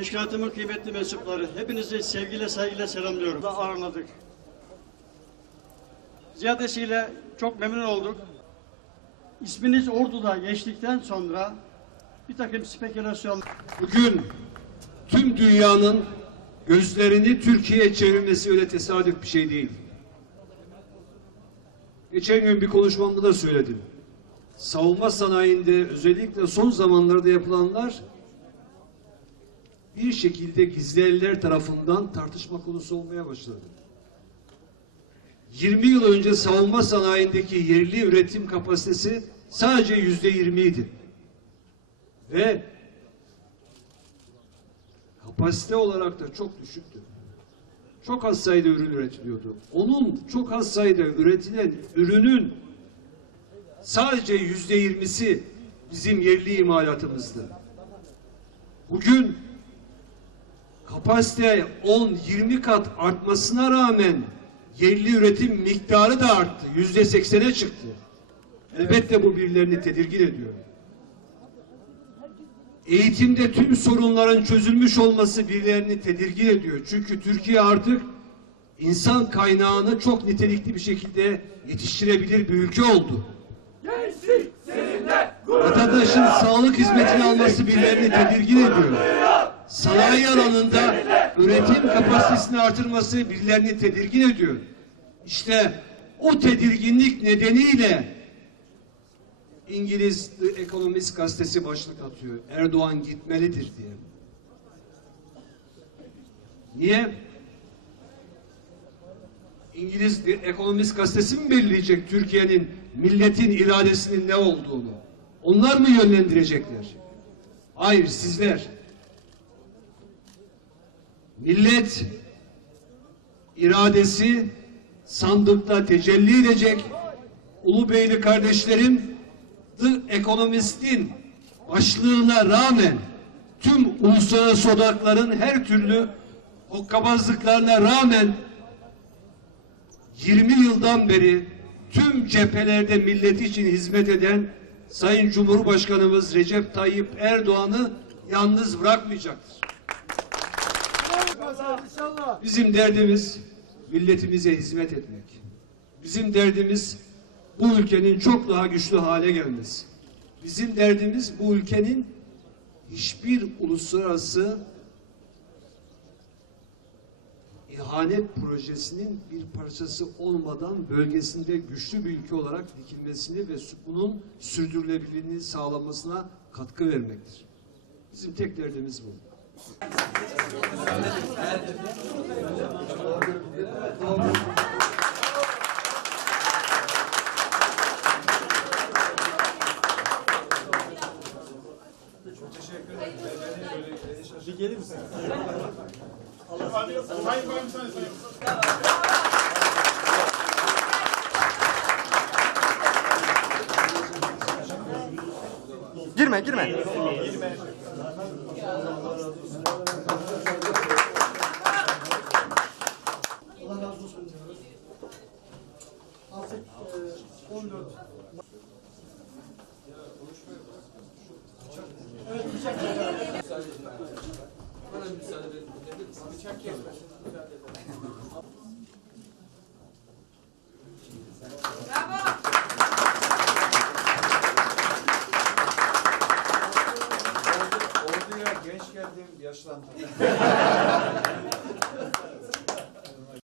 Teşkilatımın kıymetli mensupları, hepinizi sevgiyle saygıyla selamlıyorum. Da ağırladık. Ziyadesiyle çok memnun olduk. İsminiz Ordu'da geçtikten sonra bir takım spekülasyon Bugün tüm dünyanın gözlerini Türkiye'ye çevirmesi öyle tesadüf bir şey değil. Geçen gün bir konuşmamda da söyledim. Savunma sanayinde özellikle son zamanlarda yapılanlar bir şekilde gizli eller tarafından tartışma konusu olmaya başladı. 20 yıl önce savunma sanayindeki yerli üretim kapasitesi sadece yüzde 20 idi. Ve kapasite olarak da çok düşüktü. Çok az sayıda ürün üretiliyordu. Onun çok az sayıda üretilen ürünün sadece yüzde yirmisi bizim yerli imalatımızdı. Bugün kapasite 10-20 kat artmasına rağmen yerli üretim miktarı da arttı. Yüzde seksene çıktı. Elbette bu birilerini tedirgin ediyor. Eğitimde tüm sorunların çözülmüş olması birilerini tedirgin ediyor. Çünkü Türkiye artık insan kaynağını çok nitelikli bir şekilde yetiştirebilir bir ülke oldu. Vatandaşın sağlık hizmetini alması birilerini tedirgin ediyor. Sanayi alanında üretim kapasitesini artırması birilerini tedirgin ediyor. İşte o tedirginlik nedeniyle İngiliz The Economist gazetesi başlık atıyor. Erdoğan gitmelidir diye. Niye? İngiliz The Economist gazetesi mi belirleyecek Türkiye'nin milletin iradesinin ne olduğunu? Onlar mı yönlendirecekler? Hayır sizler. Millet iradesi sandıkta tecelli edecek. Ulubeyli kardeşlerim The Economist'in başlığına rağmen tüm uluslararası odakların her türlü hokkabazlıklarına rağmen 20 yıldan beri tüm cephelerde milleti için hizmet eden Sayın Cumhurbaşkanımız Recep Tayyip Erdoğan'ı yalnız bırakmayacaktır. Bizim derdimiz milletimize hizmet etmek. Bizim derdimiz bu ülkenin çok daha güçlü hale gelmesi. Bizim derdimiz bu ülkenin hiçbir uluslararası ihanet projesinin bir parçası olmadan bölgesinde güçlü bir ülke olarak dikilmesini ve bunun sürdürülebilirliğini sağlamasına katkı vermektir. Bizim tek derdimiz bu. Girme girme. Allah genç geldim, yaşlandım.